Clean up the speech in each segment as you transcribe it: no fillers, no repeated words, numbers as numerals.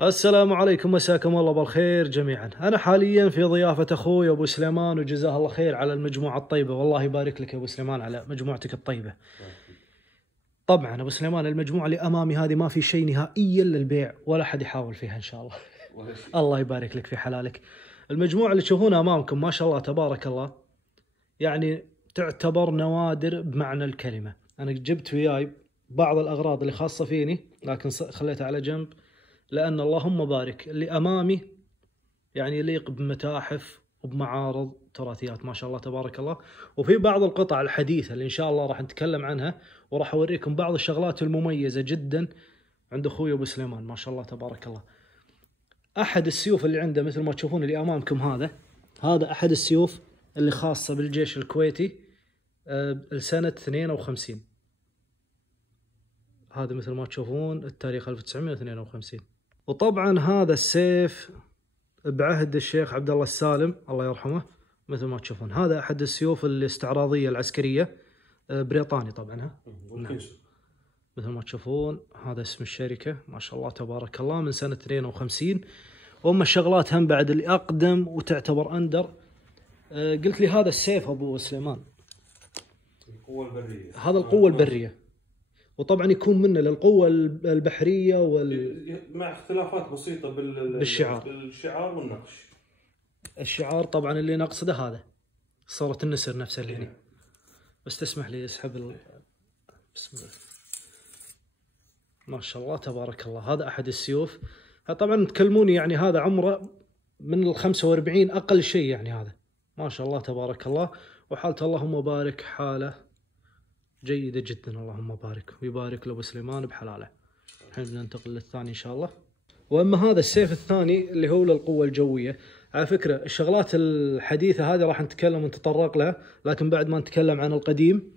السلام عليكم، مساكم الله بالخير جميعا. أنا حاليا في ضيافة أخوي أبو سليمان، وجزاه الله خير على المجموعة الطيبة. والله يبارك لك يا أبو سليمان على مجموعتك الطيبة. طبعا أبو سليمان، المجموعة اللي أمامي هذه ما في شيء نهائيا للبيع، ولا حد يحاول فيها إن شاء الله. الله يبارك لك في حلالك. المجموعة اللي تشوفونها أمامكم ما شاء الله تبارك الله، يعني تعتبر نوادر بمعنى الكلمة. أنا جبت وياي بعض الأغراض اللي خاصة فيني، لكن خليتها على جنب، لأن اللهم بارك اللي أمامي يعني يليق بمتاحف وبمعارض تراثيات ما شاء الله تبارك الله. وفي بعض القطع الحديثة اللي إن شاء الله راح نتكلم عنها، وراح أوريكم بعض الشغلات المميزة جدا عند أخوي أبو سليمان ما شاء الله تبارك الله. أحد السيوف اللي عنده مثل ما تشوفون اللي أمامكم، هذا أحد السيوف اللي خاصة بالجيش الكويتي لسنة 52. هذا مثل ما تشوفون التاريخ 1952. وطبعا هذا السيف بعهد الشيخ عبد الله السالم الله يرحمه. مثل ما تشوفون هذا أحد السيوف الاستعراضية العسكرية بريطاني طبعا. نعم. مثل ما تشوفون هذا اسم الشركة ما شاء الله تبارك الله من سنة 52. وأما الشغلات هم بعد اللي أقدم وتعتبر أندر. قلت لي هذا السيف أبو سليمان، القوة البرية، هذا القوة البرية، وطبعا يكون منه للقوة البحرية مع اختلافات بسيطة بالشعار والنقش. الشعار طبعا اللي نقصده هذا صورة النسر نفسها اللي هنا. بس تسمح لي اسحب بسم الله ما شاء الله تبارك الله. هذا أحد السيوف. طبعا تكلموني يعني هذا عمره من 45 أقل شيء، يعني هذا ما شاء الله تبارك الله. وحالته اللهم بارك حاله جيدة جدا اللهم بارك، ويبارك لأبو سليمان بحلاله. الحين ننتقل للثاني إن شاء الله. وأما هذا السيف الثاني اللي هو للقوة الجوية. على فكرة الشغلات الحديثة هذه راح نتكلم ونتطرق لها، لكن بعد ما نتكلم عن القديم.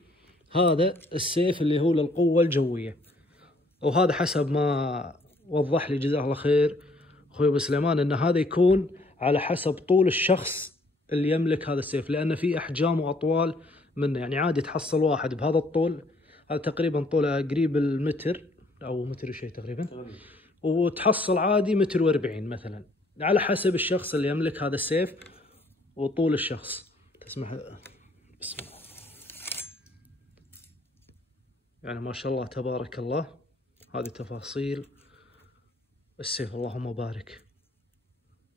هذا السيف اللي هو للقوة الجوية، وهذا حسب ما وضح لي جزاه الله خير أخوي أبو سليمان أن هذا يكون على حسب طول الشخص اللي يملك هذا السيف، لأن في أحجام وأطوال منه. يعني عادي تحصل واحد بهذا الطول، هذا تقريبا طوله قريب المتر أو متر وشيء تقريبا، وتحصل عادي متر و40 مثلا، على حسب الشخص اللي يملك هذا السيف وطول الشخص. تسمح بسم الله. يعني ما شاء الله تبارك الله. هذه تفاصيل السيف اللهم بارك.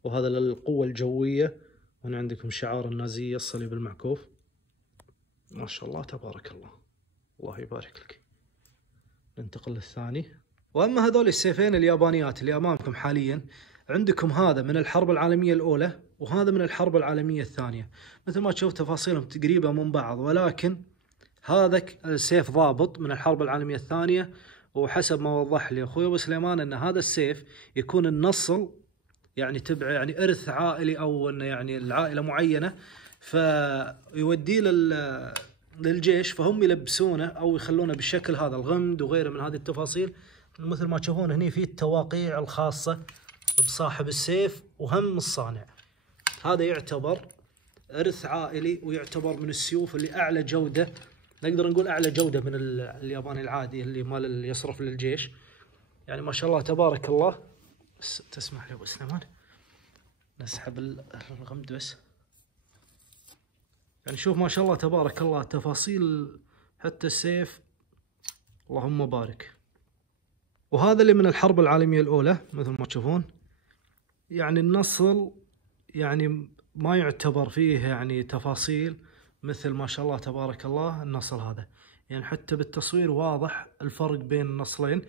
وهذا للقوة الجوية. هنا عندكم شعار النازية الصليب المعكوف ما شاء الله تبارك الله. الله يبارك لك. ننتقل للثاني. وأما هذول السيفين اليابانيات اللي أمامكم حاليا، عندكم هذا من الحرب العالمية الأولى وهذا من الحرب العالمية الثانية. مثل ما تشوف تفاصيلهم تقريبا من بعض، ولكن هذا السيف ضابط من الحرب العالمية الثانية. وحسب ما وضح لي أخوي أبو سليمان أن هذا السيف يكون النصل يعني تبع يعني إرث عائلي، أو أنه يعني العائلة معينة فيوديه للجيش، فهم يلبسونه أو يخلونه بالشكل هذا الغمد وغيره من هذه التفاصيل. مثل ما تشوفون هنا في التواقيع الخاصة بصاحب السيف وهم الصانع. هذا يعتبر إرث عائلي، ويعتبر من السيوف اللي أعلى جودة، نقدر نقول أعلى جودة من الياباني العادي اللي مال اللي يصرف للجيش. يعني ما شاء الله تبارك الله. تسمح لي أبو سليمان نسحب الغمد بس. يعني شوف ما شاء الله تبارك الله تفاصيل حتى السيف اللهم بارك. وهذا اللي من الحرب العالمية الأولى مثل ما تشوفون. يعني النصل يعني ما يعتبر فيه يعني تفاصيل مثل ما شاء الله تبارك الله النصل هذا. يعني حتى بالتصوير واضح الفرق بين النصلين.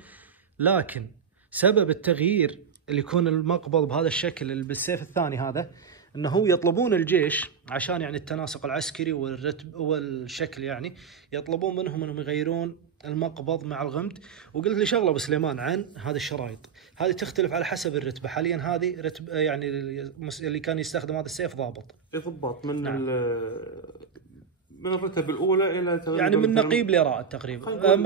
لكن سبب التغيير اللي يكون المقبض بهذا الشكل اللي بالسيف الثاني هذا، انه هو يطلبون الجيش عشان يعني التناسق العسكري والرتب والشكل، يعني يطلبون منهم انهم يغيرون المقبض مع الغمد. وقلت لي شغله ابو سليمان عن هذه الشرايط، هذه تختلف على حسب الرتبه. حاليا هذه رتب يعني اللي كان يستخدم هذا السيف ضابط. ضباط من نعم. من الرتب الاولى الى يعني من نقيب لرائد تقريبا، من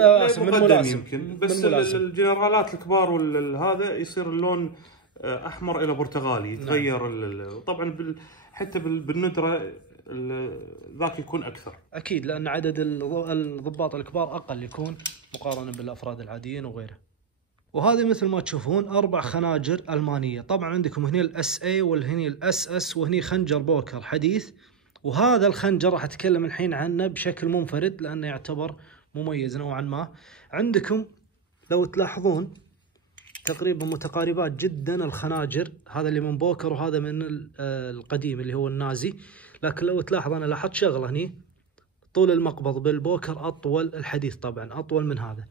ملازم يمكن، بس الجنرالات الكبار والهذا يصير اللون احمر الى برتغالي، يتغير. نعم. طبعا حتى بالندره ذاك يكون اكثر اكيد، لان عدد الضباط الكبار اقل يكون مقارنه بالافراد العاديين وغيره. وهذه مثل ما تشوفون 4 خناجر ألمانية. طبعا عندكم هنا الاس اي والهني الاس اس وهني خنجر بوكر حديث. وهذا الخنجر راح اتكلم الحين عنه بشكل منفرد لانه يعتبر مميز نوعا ما. عندكم لو تلاحظون تقريبا متقاربات جدا الخناجر، هذا اللي من بوكر وهذا من القديم اللي هو النازي. لكن لو تلاحظ انا لاحظت شغله هني، طول المقبض بالبوكر اطول، الحديث طبعا اطول من هذا.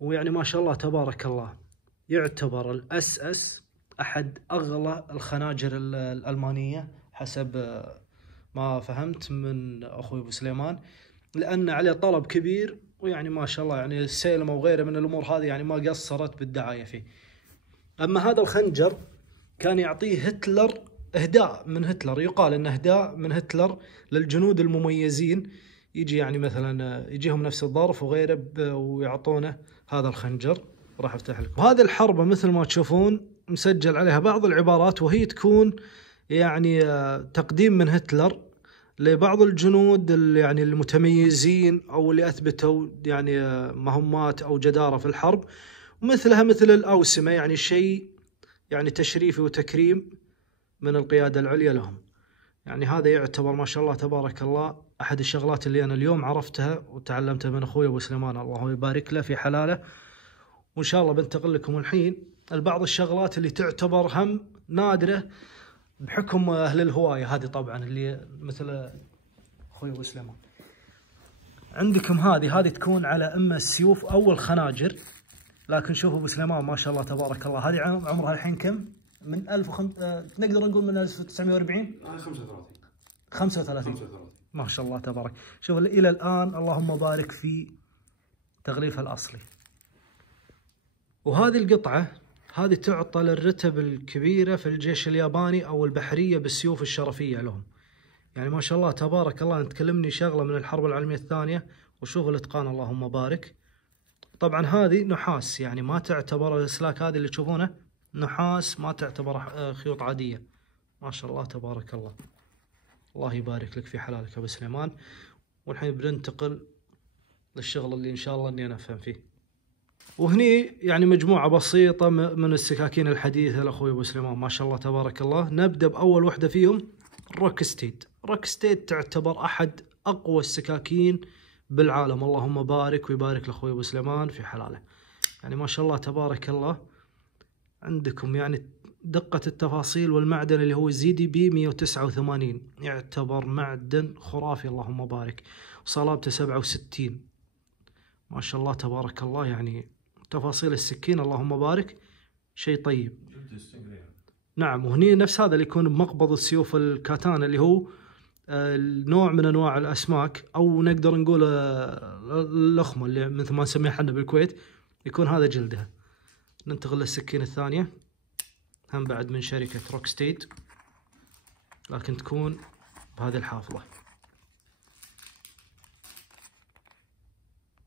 ويعني ما شاء الله تبارك الله يعتبر الاس اس احد اغلى الخناجر الالمانيه حسب ما فهمت من اخوي ابو سليمان، لان عليه طلب كبير. ويعني ما شاء الله يعني السيلمة وغيره من الامور هذه يعني ما قصرت بالدعايه فيه. اما هذا الخنجر كان يعطيه هتلر اهداء من هتلر، يقال انه اهداء من هتلر للجنود المميزين، يجي يعني مثلا يجيهم نفس الظرف وغيره ويعطونه هذا الخنجر. راح افتح لكم وهذه الحربة مثل ما تشوفون مسجل عليها بعض العبارات، وهي تكون يعني تقديم من هتلر لبعض الجنود يعني المتميزين او اللي اثبتوا يعني مهمات او جدارة في الحرب، ومثلها مثل الأوسمة، يعني شيء يعني تشريفي وتكريم من القيادة العليا لهم. يعني هذا يعتبر ما شاء الله تبارك الله أحد الشغلات اللي أنا اليوم عرفتها وتعلمتها من أخوي أبو سليمان، الله يبارك له في حلاله. وإن شاء الله بنتقل لكم الحين البعض الشغلات اللي تعتبر هم نادرة بحكم أهل الهواية هذه، طبعا اللي مثل أخوي أبو سليمان. عندكم هذه تكون على إما السيوف أو الخناجر، لكن شوفوا أبو سليمان ما شاء الله تبارك الله هذه عمرها الحين كم؟ من 1005 نقدر نقول من 1940 35 ما شاء الله تبارك. شوف الى الان اللهم بارك في تغليفها الاصلي. وهذه القطعه هذه تعطى للرتب الكبيره في الجيش الياباني او البحريه بالسيوف الشرفيه لهم. يعني ما شاء الله تبارك الله تكلمني شغله من الحرب العالميه الثانيه، وشوف الاتقان اللهم بارك. طبعا هذه نحاس، يعني ما تعتبر الاسلاك هذه اللي تشوفونه نحاس، ما تعتبر خيوط عادية. ما شاء الله تبارك الله، الله يبارك لك في حلالك أبو سليمان. والحين بننتقل للشغل اللي إن شاء الله إني أنا أفهم فيه. وهني يعني مجموعة بسيطة من السكاكين الحديثة لأخوي أبو سليمان ما شاء الله تبارك الله. نبدأ بأول وحدة فيهم روكستيد. روكستيد تعتبر أحد أقوى السكاكين بالعالم، اللهم بارك ويبارك لأخوي أبو سليمان في حلاله. يعني ما شاء الله تبارك الله عندكم يعني دقة التفاصيل، والمعدن اللي هو ZDB 189 يعتبر معدن خرافي اللهم بارك، وصلابته 67 ما شاء الله تبارك الله. يعني تفاصيل السكين اللهم بارك شيء طيب. نعم. وهني نفس هذا اللي يكون بمقبض السيوف الكاتانا اللي هو نوع من انواع الاسماك، او نقدر نقول اللخمه اللي مثل ما نسميها احنا بالكويت، يكون هذا جلدها. ننتقل للسكين الثانية هم بعد من شركة روكستيد، لكن تكون بهذه الحافظة.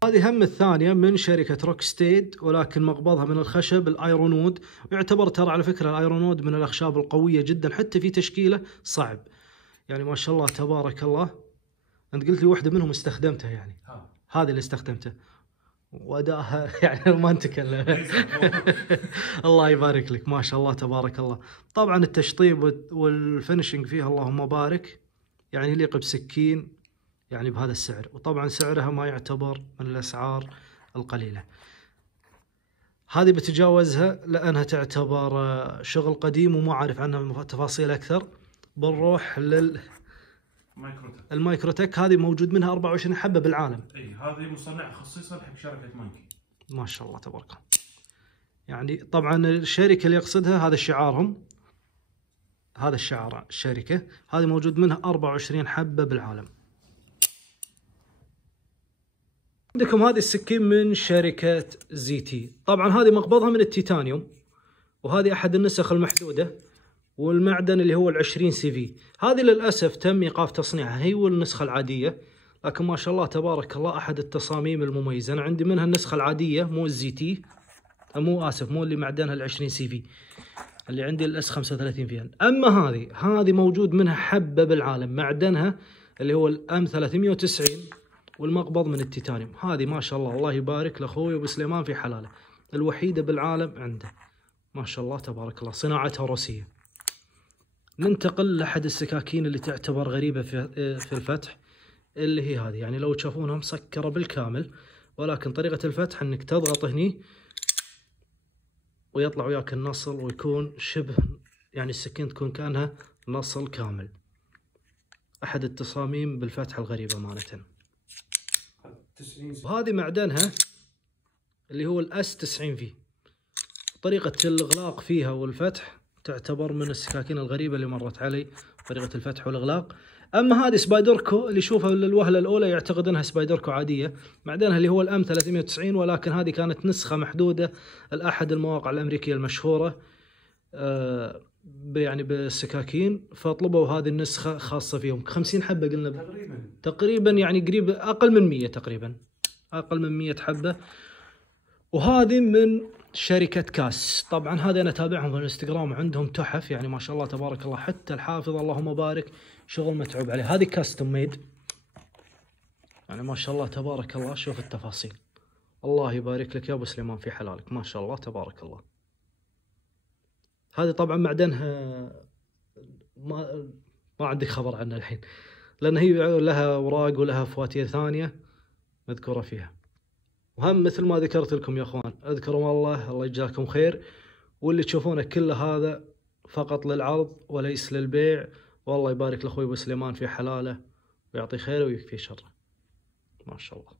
هذه هم الثانية من شركة روكستيد، ولكن مقبضها من الخشب الايرونود، ويعتبر ترى على فكرة الايرونود من الاخشاب القوية جدا، حتى في تشكيله صعب. يعني ما شاء الله تبارك الله. انت قلت لي واحدة منهم استخدمتها، يعني هذه اللي استخدمته وادائها يعني ما نتكلم. الله يبارك لك ما شاء الله تبارك الله. طبعا التشطيب والفينشنج فيها اللهم بارك يعني يليق بسكين يعني بهذا السعر، وطبعا سعرها ما يعتبر من الاسعار القليله. هذه بتجاوزها لانها تعتبر شغل قديم وما اعرف عنها تفاصيل اكثر. بنروح المايكروتك. هذه موجود منها 24 حبة بالعالم. اي هذه مصنعة خصيصا حق شركة مانكي. ما شاء الله تبارك الله. يعني طبعا الشركة اللي يقصدها هذا شعارهم، هذا الشعار الشركة هذه موجود منها 24 حبة بالعالم. عندكم هذه السكين من شركة ZT. طبعا هذه مقبضها من التيتانيوم، وهذه أحد النسخ المحدودة، والمعدن اللي هو ال20 CV. هذه للأسف تم إيقاف تصنيعها هي والنسخة العادية، لكن ما شاء الله تبارك الله أحد التصاميم المميزة. أنا عندي منها النسخة العادية مو الZT، مو اللي معدنها ال20 CV، اللي عندي الاس 35 فيها. أما هذه موجود منها حبة بالعالم، معدنها اللي هو الام 390 والمقبض من التيتانيوم. هذه ما شاء الله الله يبارك لأخوي أبو سليمان في حلاله. الوحيدة بالعالم عنده، ما شاء الله تبارك الله، صناعتها روسية. ننتقل لأحد السكاكين اللي تعتبر غريبة في الفتح، اللي هي هذه. يعني لو تشوفونها مسكرة بالكامل، ولكن طريقة الفتح انك تضغط هني ويطلع وياك النصل، ويكون شبه يعني السكين تكون كأنها نصل كامل. أحد التصاميم بالفتح الغريبة مالتنا. وهذه معدنها اللي هو الأس 90 في. طريقة الإغلاق فيها والفتح تعتبر من السكاكين الغريبة اللي مرت علي، طريقة الفتح والإغلاق. أما هذه سبايدركو اللي يشوفها للوهلة الأولى يعتقد أنها سبايدركو عادية، معدنها اللي هو الأم 390، ولكن هذه كانت نسخة محدودة لأحد المواقع الأمريكية المشهورة يعني بالسكاكين، فطلبوا هذه النسخة خاصة فيهم. 50 حبة قلنا تقريبا يعني قريب أقل من 100 تقريبا، أقل من 100 حبة. وهذه من شركة كاس. طبعا هذا أنا أتابعهم في الانستغرام، عندهم تحف يعني ما شاء الله تبارك الله، حتى الحافظ اللهم بارك شغل متعوب عليه. هذه كاستم ميد يعني ما شاء الله تبارك الله. شوف التفاصيل، الله يبارك لك يا أبو سليمان في حلالك، ما شاء الله تبارك الله. هذه طبعا معدنها ما عندك خبر عنها الحين، لأن هي لها أوراق ولها فواتير ثانية مذكورة فيها. وهم مثل ما ذكرت لكم يا أخوان، اذكروا الله يجزاكم خير. واللي تشوفونه كل هذا فقط للعرض وليس للبيع. والله يبارك لأخوي أبو سليمان في حلاله ويعطي خيره ويكفي شره، ما شاء الله.